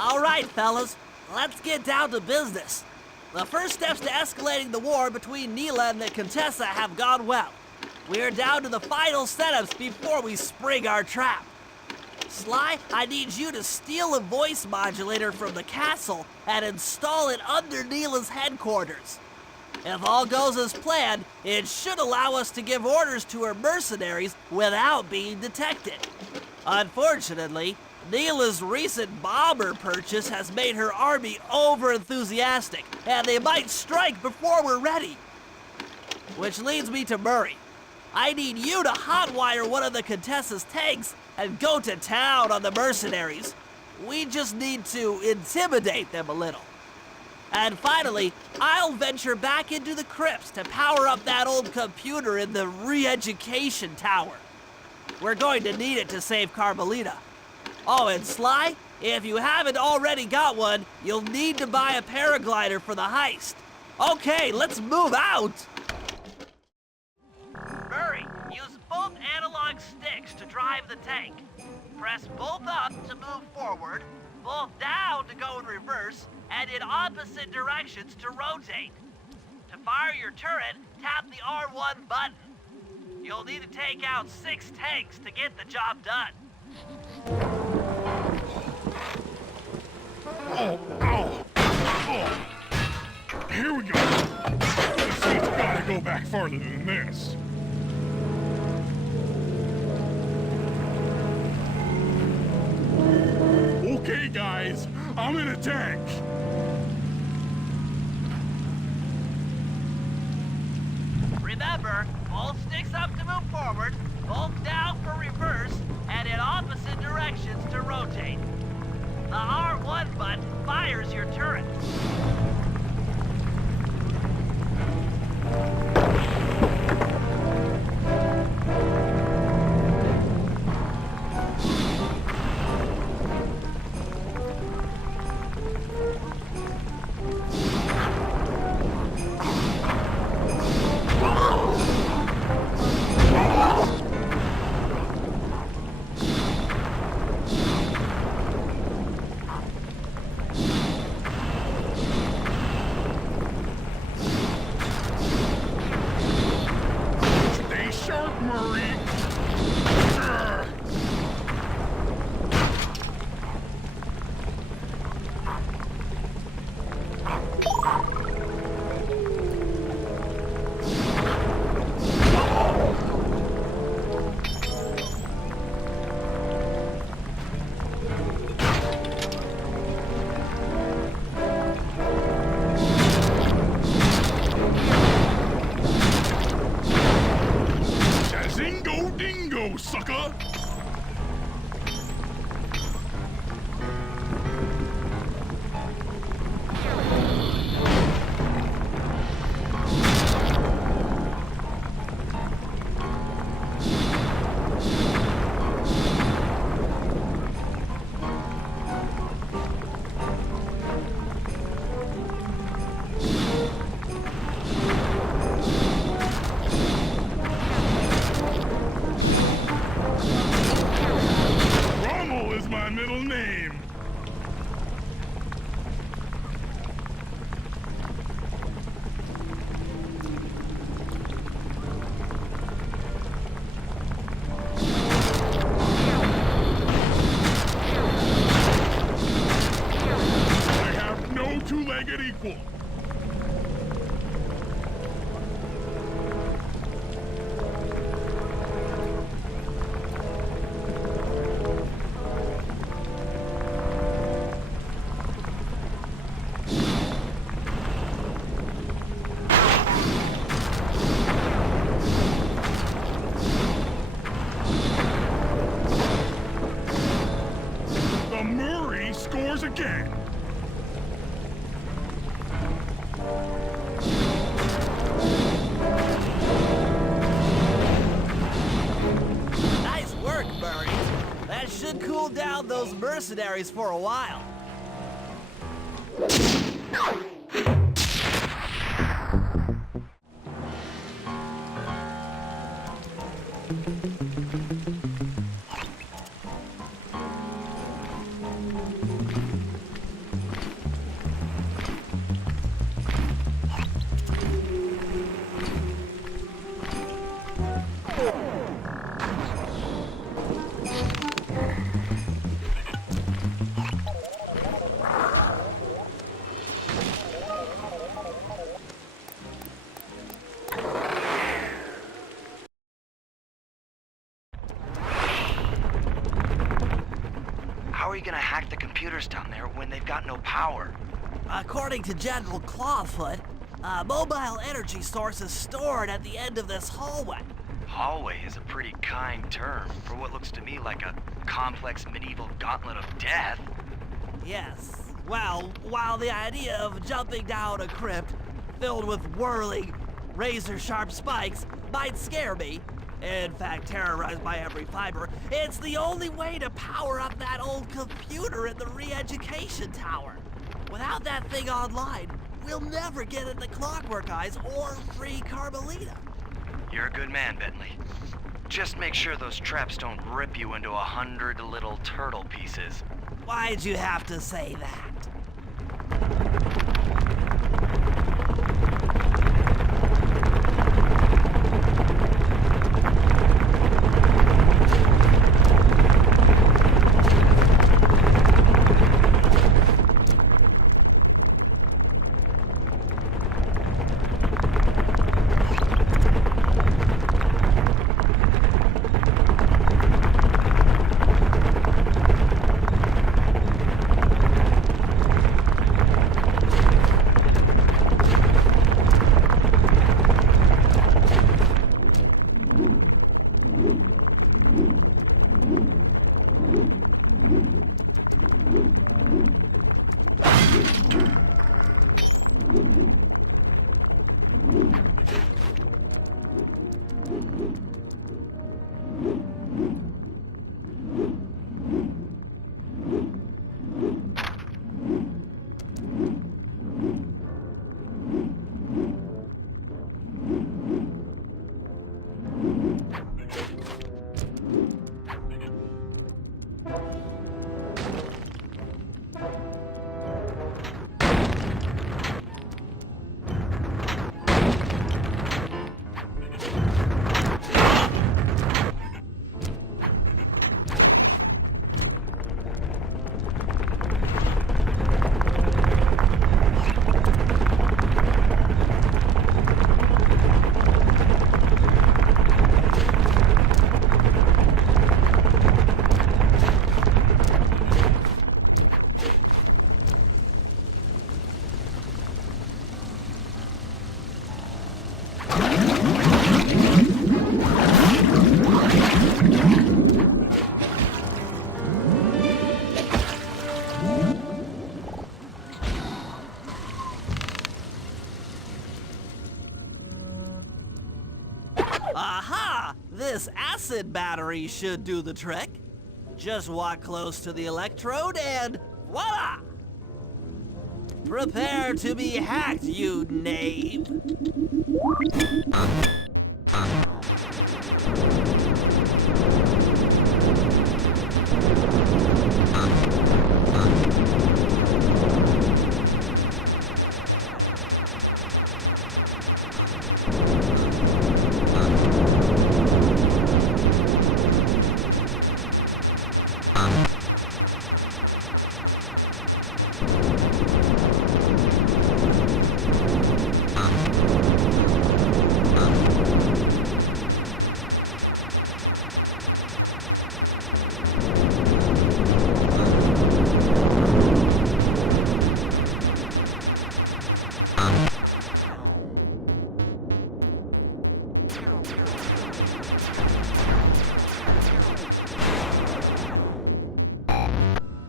All right, fellas, let's get down to business. The first steps to escalating the war between Neela and the Contessa have gone well. We're down to the final setups before we spring our trap. Sly, I need you to steal a voice modulator from the castle and install it under Neela's headquarters. If all goes as planned, it should allow us to give orders to her mercenaries without being detected. Unfortunately, Neela's recent bomber purchase has made her army over-enthusiastic, and they might strike before we're ready. Which leads me to Murray. I need you to hotwire one of the Contessa's tanks and go to town on the mercenaries. We just need to intimidate them a little. And finally, I'll venture back into the crypts to power up that old computer in the re-education tower. We're going to need it to save Carmelita. Oh, and Sly, if you haven't already got one, you'll need to buy a paraglider for the heist. Okay, let's move out! Murray, use both analog sticks to drive the tank. Press both up to move forward, both down to go in reverse, and in opposite directions to rotate. To fire your turret, tap the R1 button. You'll need to take out 6 tanks to get the job done. Oh. Here we go. This one's gotta go back farther than this. Okay, guys, I'm in a tank. Remember, both sticks up to move forward, both down for reverse, and in opposite directions to rotate. The R1 button fires your turret. Sucker! Middle name. I have no two-legged equal. Scores again. Nice work, Murray. That should cool down those mercenaries for a while. How are you gonna hack the computers down there when they've got no power? According to General Clawfoot, a mobile energy source is stored at the end of this hallway. Hallway is a pretty kind term for what looks to me like a complex medieval gauntlet of death. Yes. Well, while the idea of jumping down a crypt filled with whirling, razor-sharp spikes might scare me, in fact terrorized by every fiber, it's the only way to power up that old computer in the re-education tower. Without that thing online, we'll never get into Clockwork Eyes or free Carmelita. You're a good man, Bentley. Just make sure those traps don't rip you into 100 little turtle pieces. Why'd you have to say that? Aha! This acid battery should do the trick. Just walk close to the electrode and voila! Prepare to be hacked, you knave!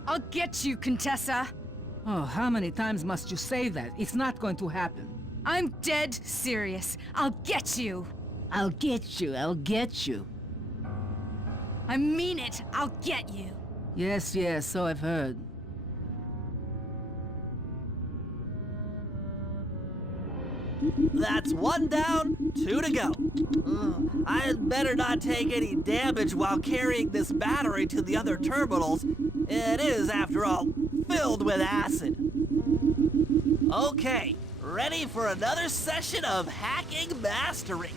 I'll get you, Contessa! Oh, how many times must you say that? It's not going to happen. I'm dead serious. I'll get you! I'll get you, I'll get you. I mean it! I'll get you! Yes, yes, so I've heard. That's one down, 2 to go. I'd better not take any damage while carrying this battery to the other terminals. It is, after all, filled with acid. Okay, ready for another session of hacking mastery.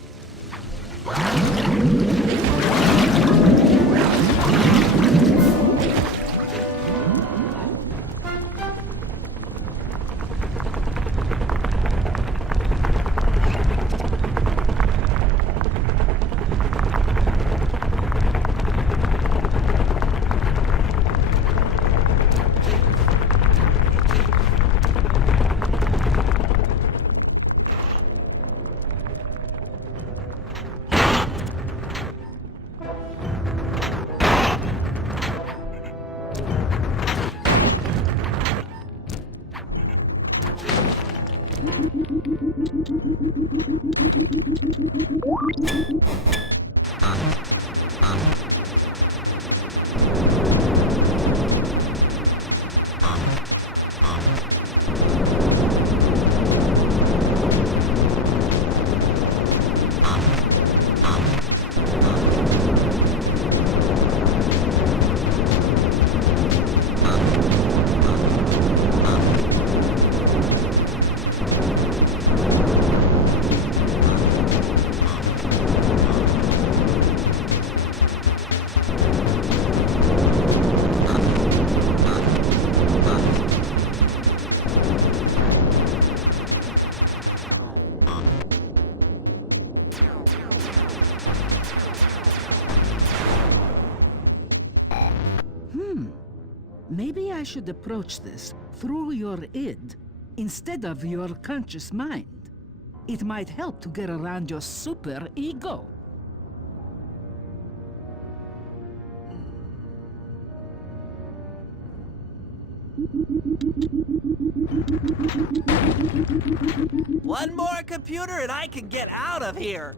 Maybe I should approach this through your id instead of your conscious mind. It might help to get around your super ego. One more computer and I can get out of here.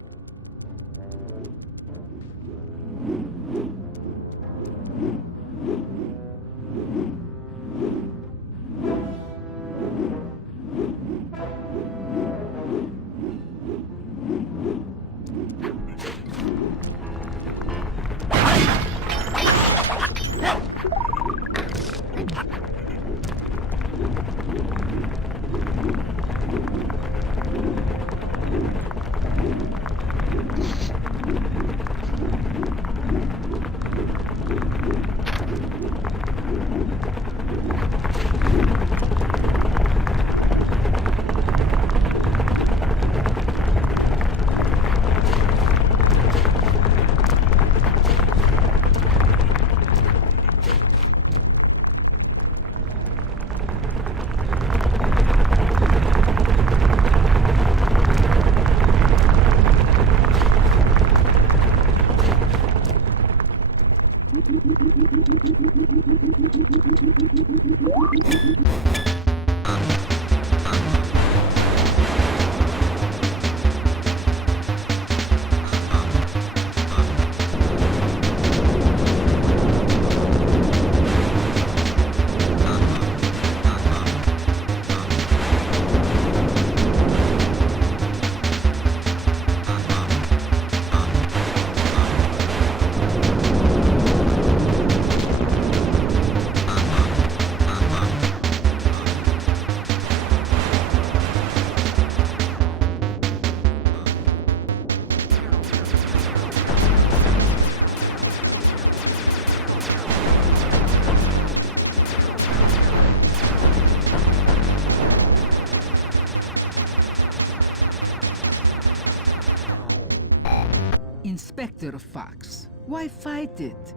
Inspector Fox, why fight it?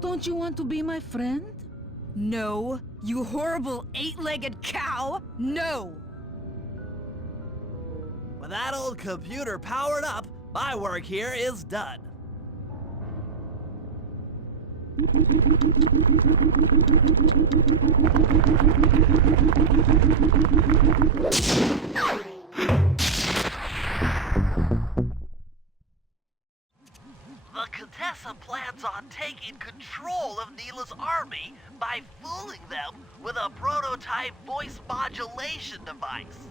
Don't you want to be my friend? No, you horrible eight-legged cow! No! With that old computer powered up, my work here is done. The Contessa plans on taking control of Neela's army by fooling them with a prototype voice modulation device.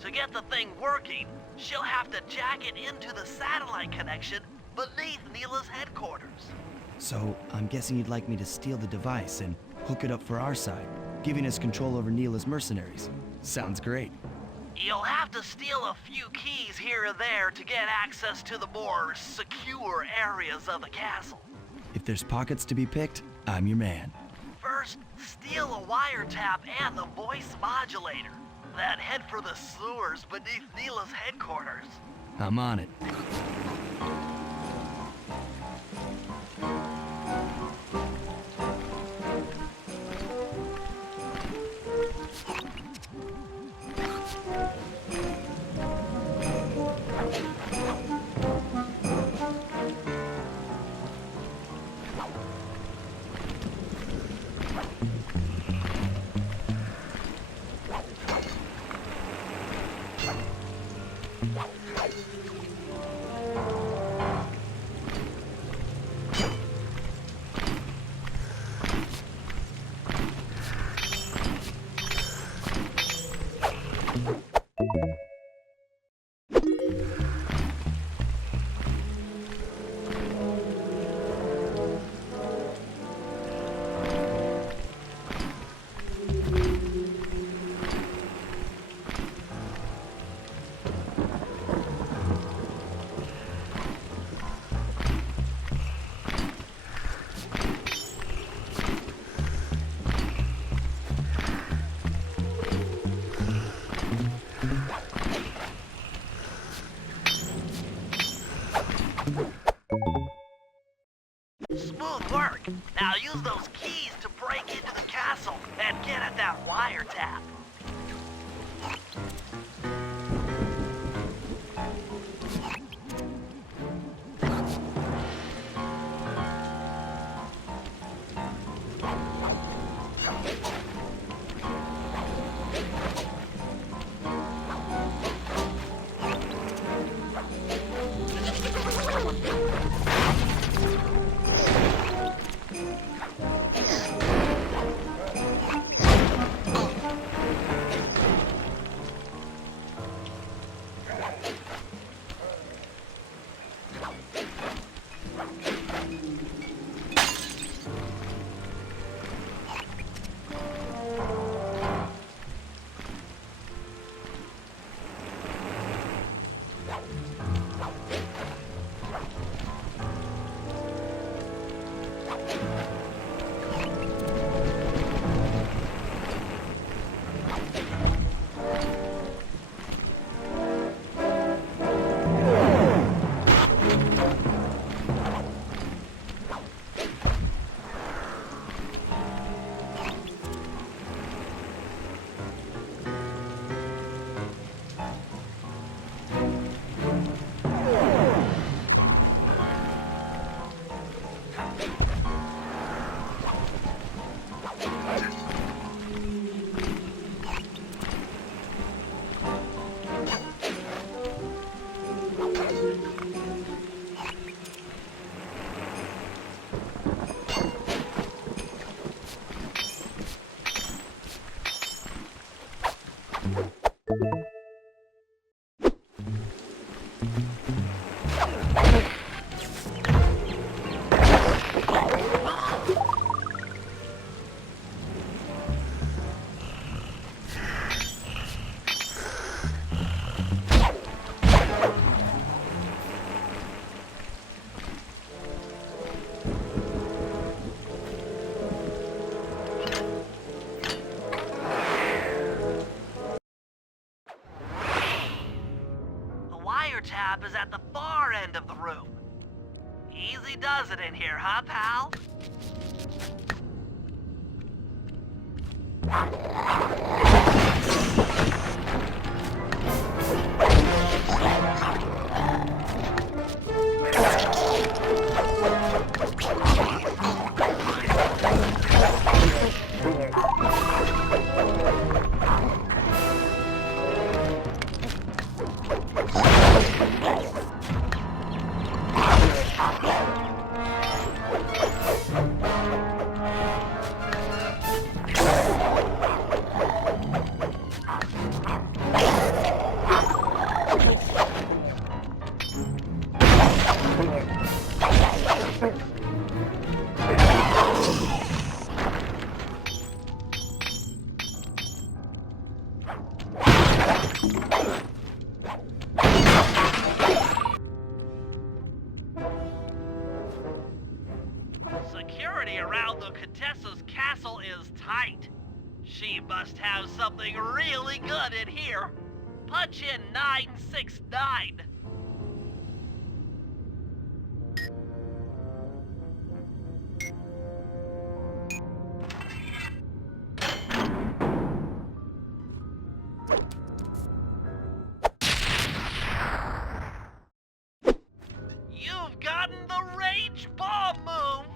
To get the thing working, she'll have to jack it into the satellite connection beneath Neela's headquarters. So, I'm guessing you'd like me to steal the device and hook it up for our side, giving us control over Neela's mercenaries. Sounds great. You'll have to steal a few keys here and there to get access to the more secure areas of the castle. If there's pockets to be picked, I'm your man. First, steal a wiretap and the voice modulator. Then head for the sewers beneath Neela's headquarters. I'm on it. smooth work. Now use those keys to break into the castle and get at that wiretap. Wiretap is at the far end of the room. Easy does it in here, huh, pal? Security around the Contessa's castle is tight. She must have something really good in here. Punch in 969. You've gotten the rage bomb move!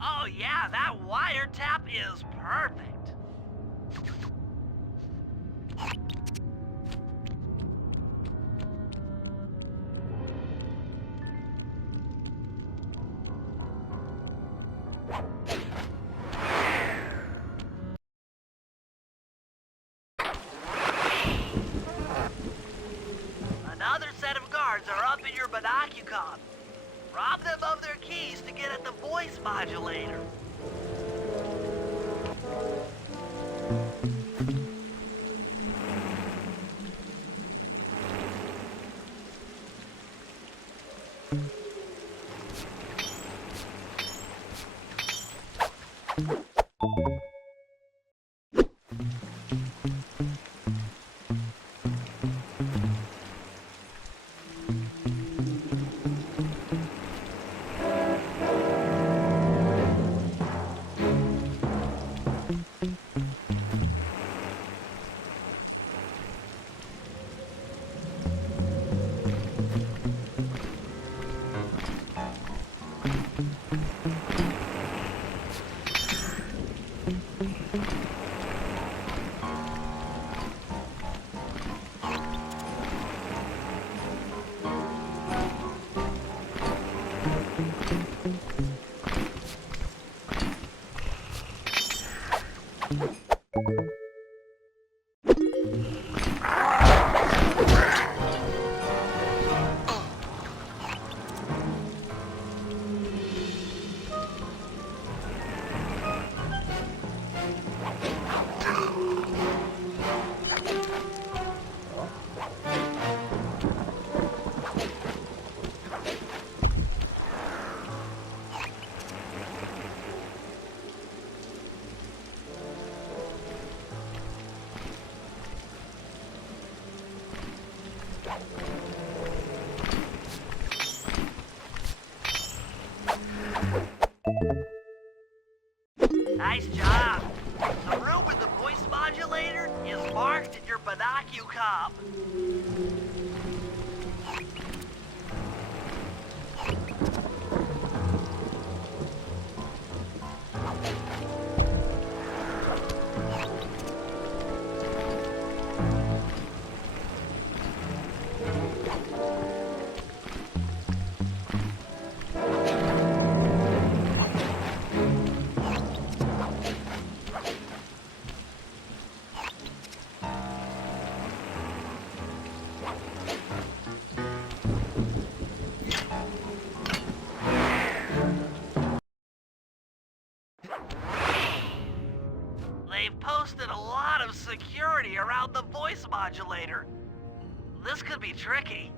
Oh yeah, that wiretap is perfect. Another set of guards are up in your binocucom. Rob them of their keys to get at the voice modulator. cop. They've posted a lot of security around the voice modulator. This could be tricky.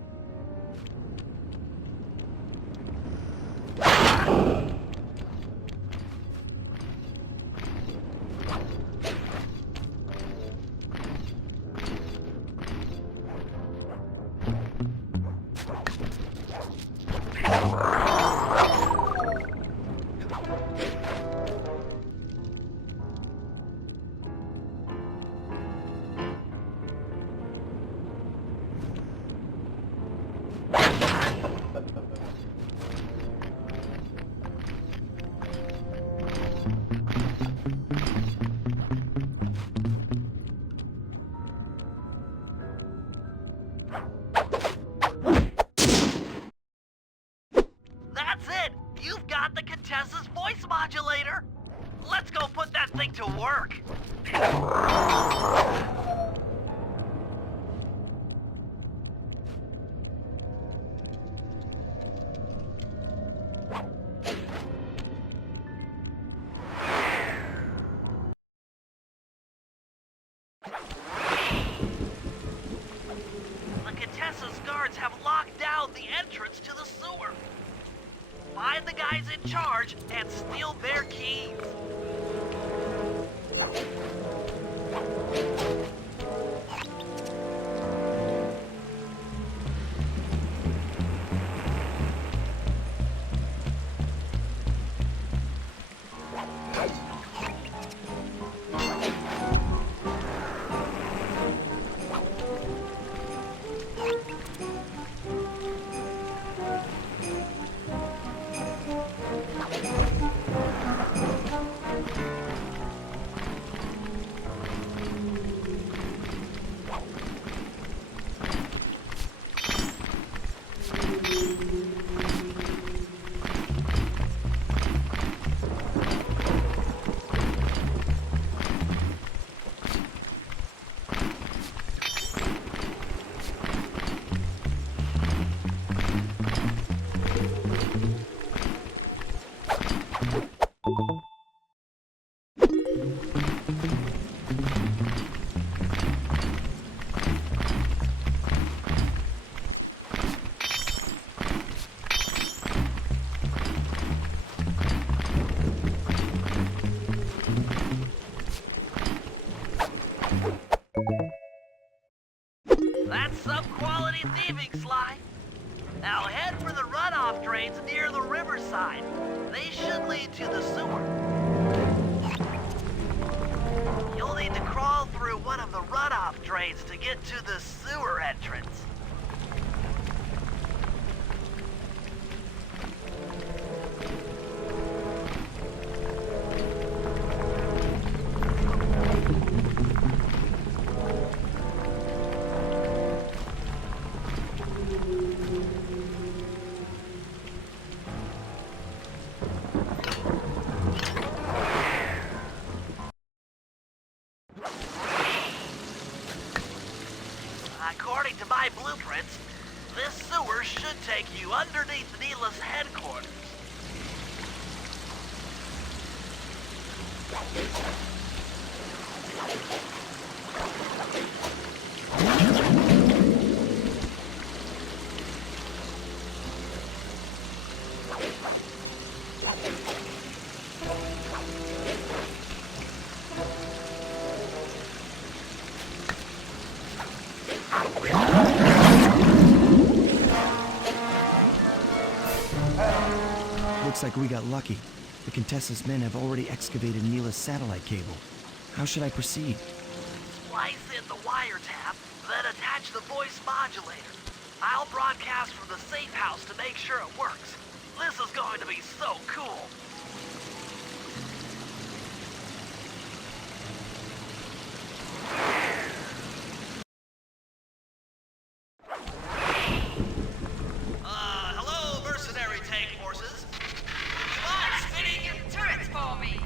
That's it! You've got the Contessa's voice modulator! Let's go put that thing to work! The Contessa's guards have locked down the entrance to the sewer. Find the guys in charge and steal their keys. That's some quality thieving, Sly. Now head for the runoff drains near the riverside. They should lead to the sewer. You'll need to crawl through one of the runoff drains to get to the sewer entrance. According to my blueprints, this sewer should take you underneath Neela's headquarters. Looks like we got lucky. The Contessa's men have already excavated Neela's satellite cable. How should I proceed? Splice in the wiretap, then I'll broadcast from the safe house to make sure it works. This is going to be so cool. Hello, mercenary tank forces. Come spinning your Turrets for me!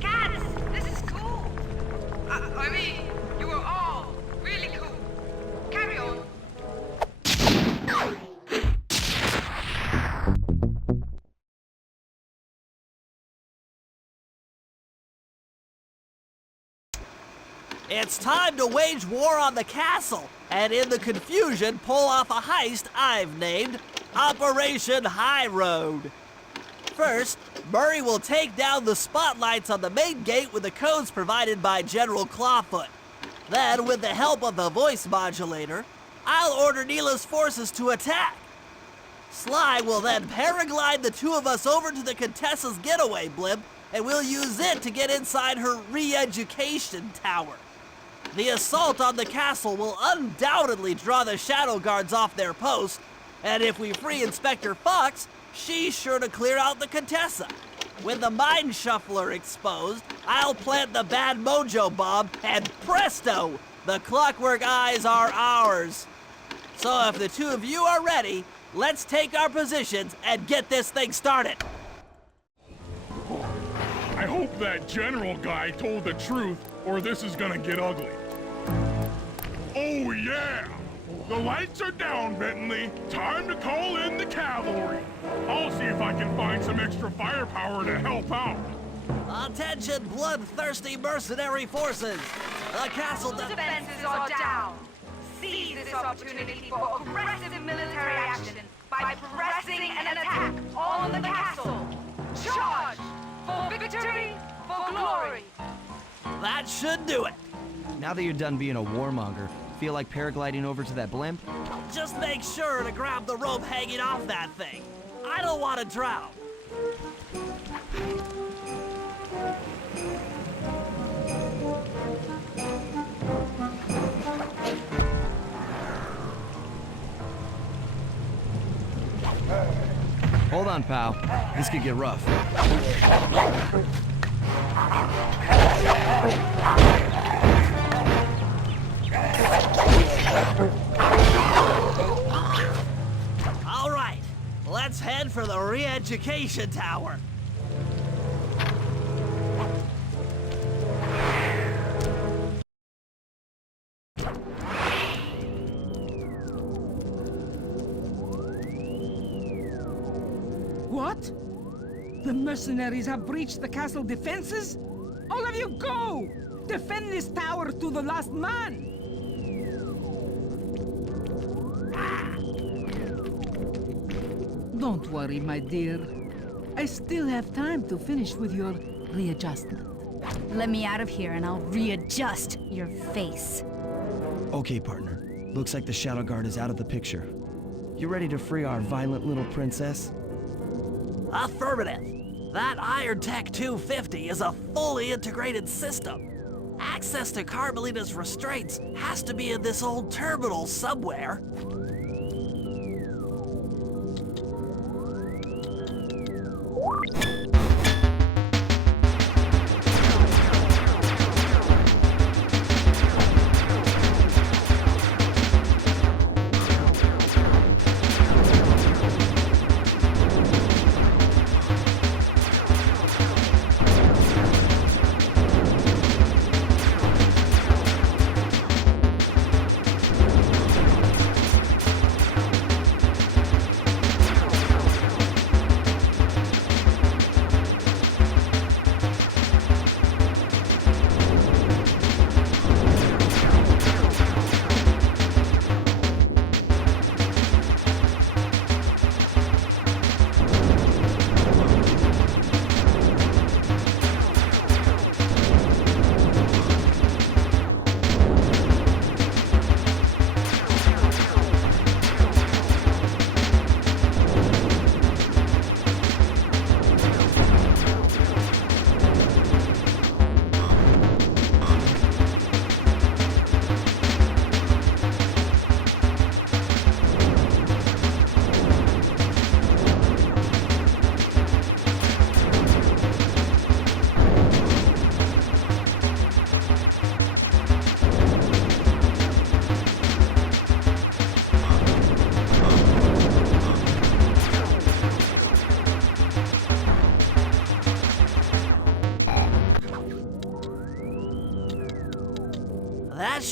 Cats, this is cool! I mean, you were all really cool. Carry on. It's time to wage war on the castle, and in the confusion, pull off a heist I've named Operation High Road. First, Murray will take down the spotlights on the main gate with the codes provided by General Clawfoot. Then, with the help of the voice modulator, I'll order Neela's forces to attack. Sly will then paraglide the two of us over to the Contessa's getaway blimp, and we'll use it to get inside her re-education tower. The assault on the castle will undoubtedly draw the Shadow Guards off their post, and if we free Inspector Fox, she's sure to clear out the Contessa. With the Mind Shuffler exposed, I'll plant the bad mojo bomb, and presto! The Clockwork Eyes are ours. So if the two of you are ready, let's take our positions and get this thing started. I hope that general guy told the truth, or this is gonna get ugly. Oh yeah! The lights are down, Bentley. Time to call in the cavalry. I'll see if I can find some extra firepower to help out. Attention, bloodthirsty mercenary forces! The castle Defenses are down. Seize this opportunity for aggressive military action by pressing an attack on the castle. Charge! For victory, for glory! That should do it. Now that you're done being a warmonger, feel like paragliding over to that blimp? Just make sure to grab the rope hanging off that thing. I don't want to drown. Hold on, pal. This could get rough. All right, let's head for the re-education tower. What? The mercenaries have breached the castle defenses? All of you go! Defend this tower to the last man! Don't worry, my dear. I still have time to finish with your readjustment. Let me out of here and I'll readjust your face. Okay, partner. Looks like the Shadow Guard is out of the picture. You ready to free our violent little princess? Affirmative. That Iron Tech 250 is a fully integrated system. Access to Carmelita's restraints has to be in this old terminal somewhere.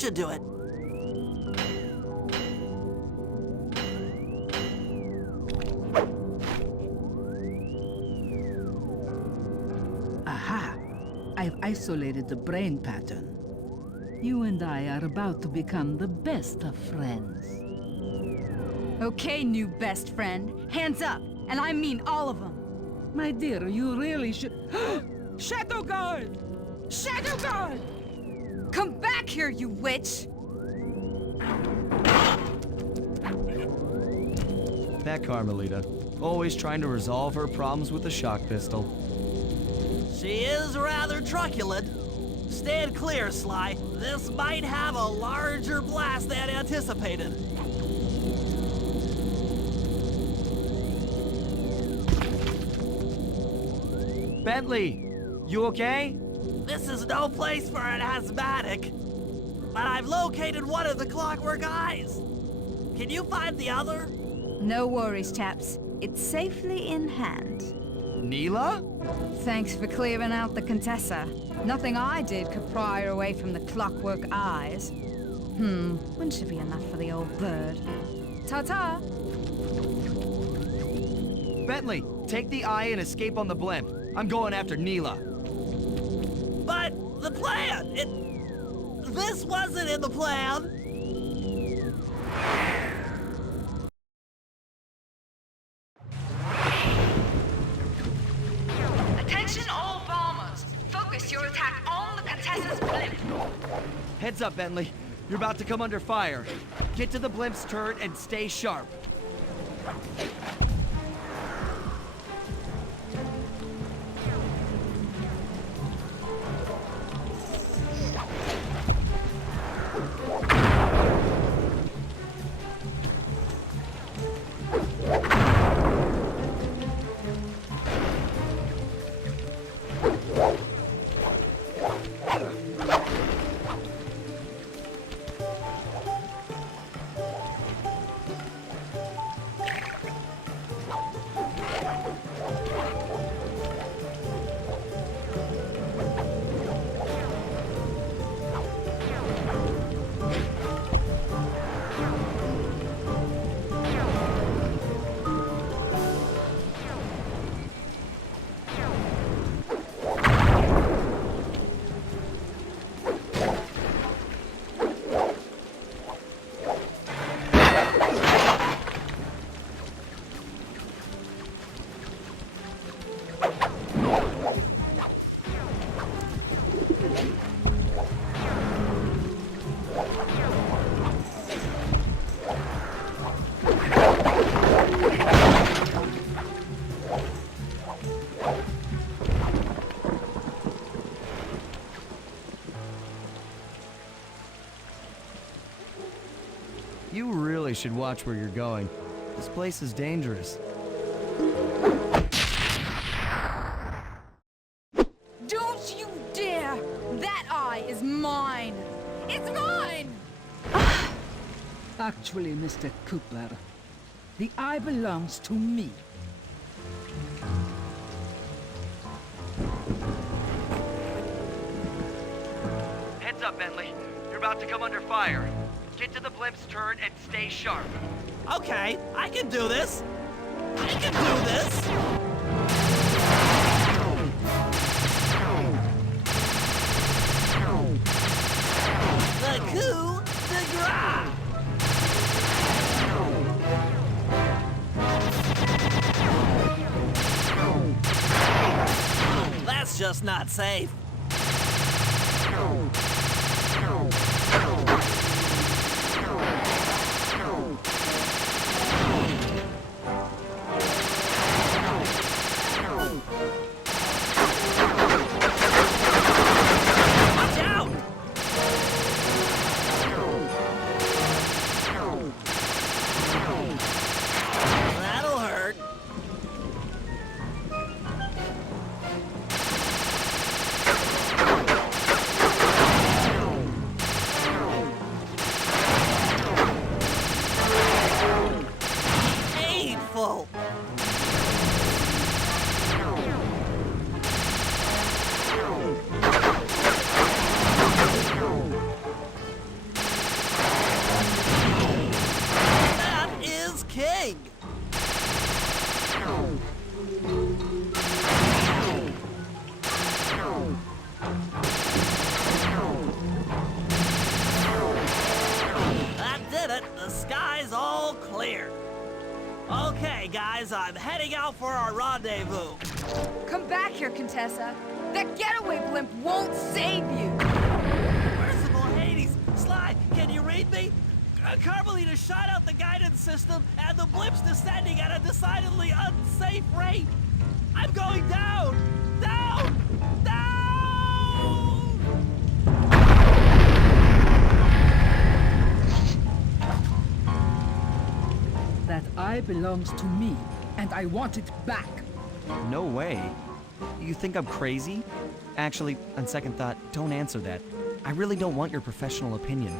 should do it. Aha! I've isolated the brain pattern. You and I are about to become the best of friends. Okay, new best friend. Hands up, and I mean all of them. My dear, you really should... Shadow Guard! Shadow Guard! Come back here, you witch! That Carmelita. Always trying to resolve her problems with a shock pistol. She is rather truculent. Stand clear, Sly. This might have a larger blast than anticipated. Bentley, you okay? This is no place for an asthmatic. But I've located one of the clockwork eyes. Can you find the other? No worries, chaps. It's safely in hand. Neela? Thanks for clearing out the Contessa. Nothing I did could pry her away from the clockwork eyes. Wouldn't should be enough for the old bird. Ta-ta! Bentley, take the eye and escape on the blimp. I'm going after Neela. But the plan, this wasn't in the plan. Attention all bombers. Focus your attack on the Contessa's blimp. Heads up, Bentley. You're about to come under fire. Get to the blimp's turret and stay sharp. You really should watch where you're going. This place is dangerous. Don't you dare! That eye is mine! It's mine! Actually, Mr. Cooper, the eye belongs to me. Heads up, Bentley. You're about to come under fire. Get to the blimp's turret and stay sharp. Okay, I can do this. I can do this. The coup de grace. That's just not safe. Watch out! That'll hurt. pilot, the sky's all clear. Okay, guys, I'm heading out for our rendezvous. Come back here, Contessa. That getaway blimp won't save you. Merciful Hades! Sly, can you read me? Carmelita shot out the guidance system, and the blimp's descending at a decidedly unsafe rate. I'm going down! Down! Down! That eye belongs to me, and I want it back. No way. You think I'm crazy? Actually, on second thought, don't answer that. I really don't want your professional opinion.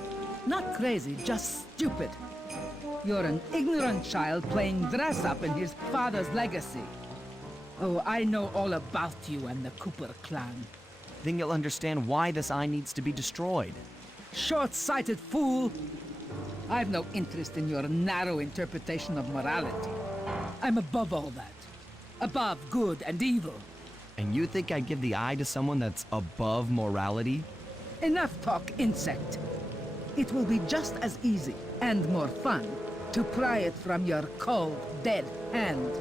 Not crazy, just stupid. You're an ignorant child playing dress-up in his father's legacy. Oh, I know all about you and the Cooper clan. Then you'll understand why this eye needs to be destroyed. Short-sighted fool! I've no interest in your narrow interpretation of morality. I'm above all that. Above good and evil. And you think I'd give the eye to someone that's above morality? Enough talk, insect. It will be just as easy and more fun to pry it from your cold, dead hand.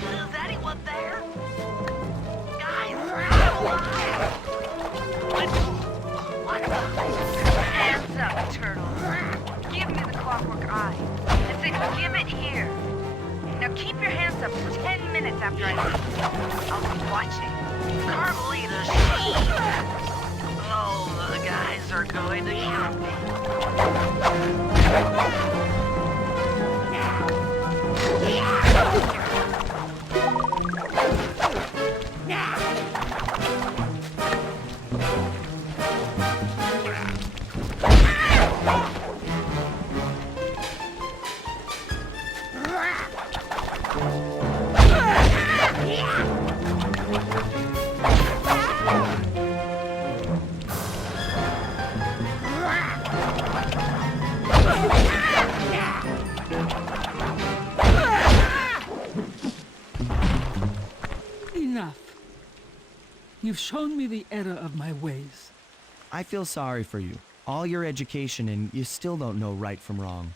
Is anyone there? Guys, Hands up, turtle. Give me the clockwork eye. I said give it here. Now keep your hands up for 10 minutes after I leave. I'll be watching. Carmelita, she... Oh, the guys are going to kill me. Enough. You've shown me the error of my ways. I feel sorry for you. All your education and you still don't know right from wrong.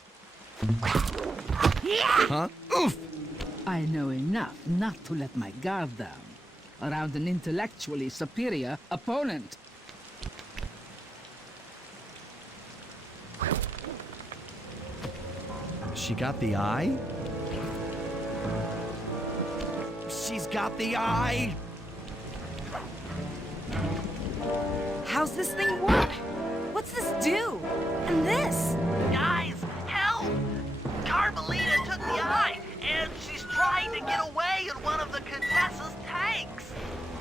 Huh? Oof! I know enough not to let my guard down around an intellectually superior opponent. She got the eye? She's got the eye! How's this thing work? What's this do? And this? Guys, help! Carmelita took the eye, and she's trying to get away in one of the Contessa's tanks.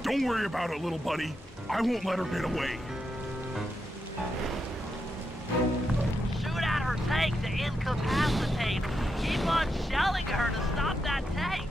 Don't worry about it, little buddy. I won't let her get away. Shoot at her tank to incapacitate her. Keep on shelling her to stop that tank.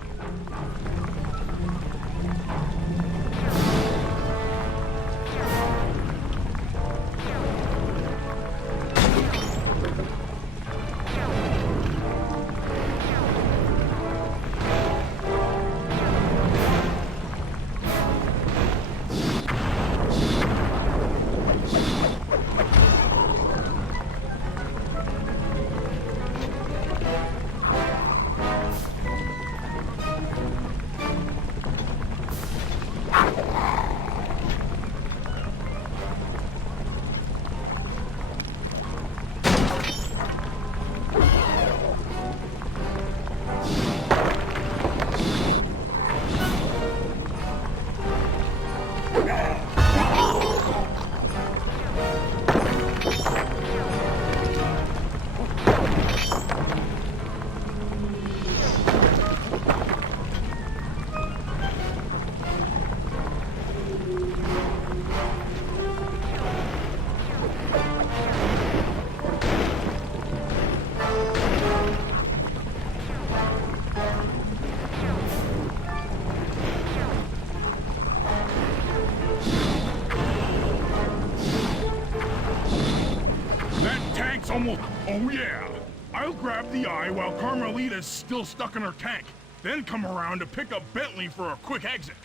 almost... Oh, yeah. I'll grab the eye while Carmelita's still stuck in her tank, then come around to pick up Bentley for a quick exit.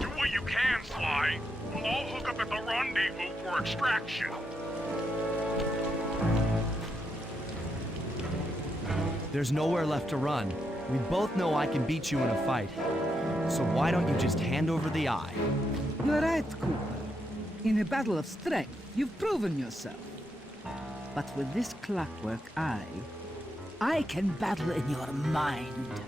Do what you can, Sly. We'll all hook up at the rendezvous for extraction. There's nowhere left to run. We both know I can beat you in a fight. So why don't you just hand over the eye? You're right, Cooper. In a battle of strength, you've proven yourself. But with this clockwork eye, I can battle in your mind.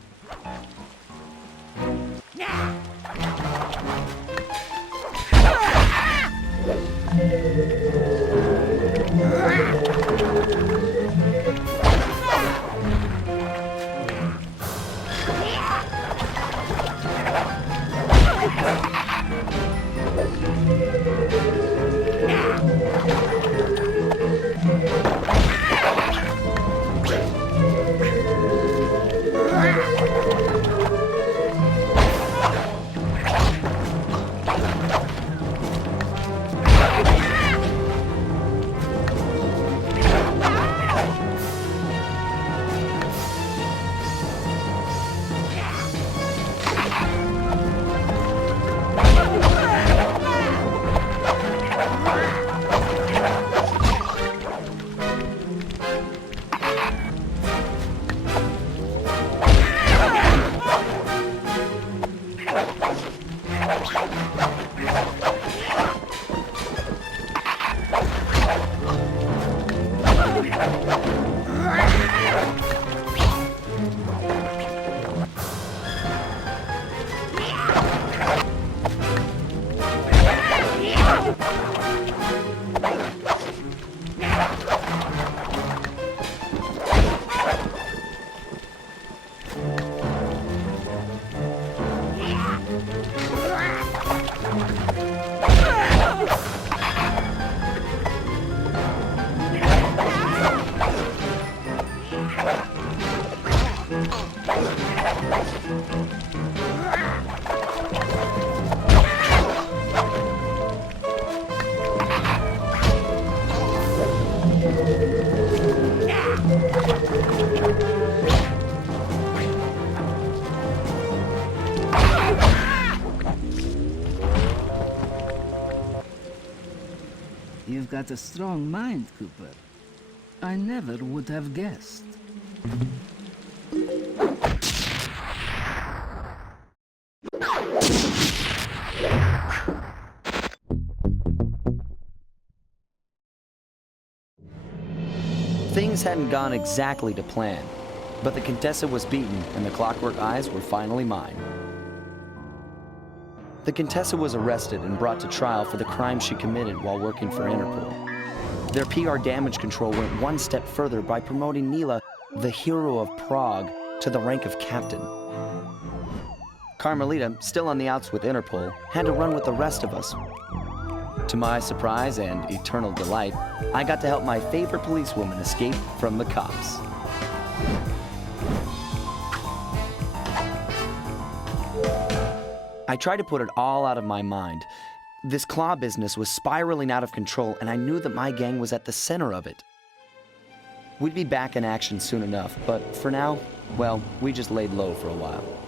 You've got a strong mind, Cooper. I never would have guessed. Things hadn't gone exactly to plan, but the Contessa was beaten and the clockwork eyes were finally mine. The Contessa was arrested and brought to trial for the crime she committed while working for Interpol. Their PR damage control went one step further by promoting Nila, the hero of Prague, to the rank of captain. Carmelita, still on the outs with Interpol, had to run with the rest of us. To my surprise and eternal delight, I got to help my favorite policewoman escape from the cops. I tried to put it all out of my mind. This claw business was spiraling out of control, and I knew that my gang was at the center of it. We'd be back in action soon enough, but for now, well, we just laid low for a while.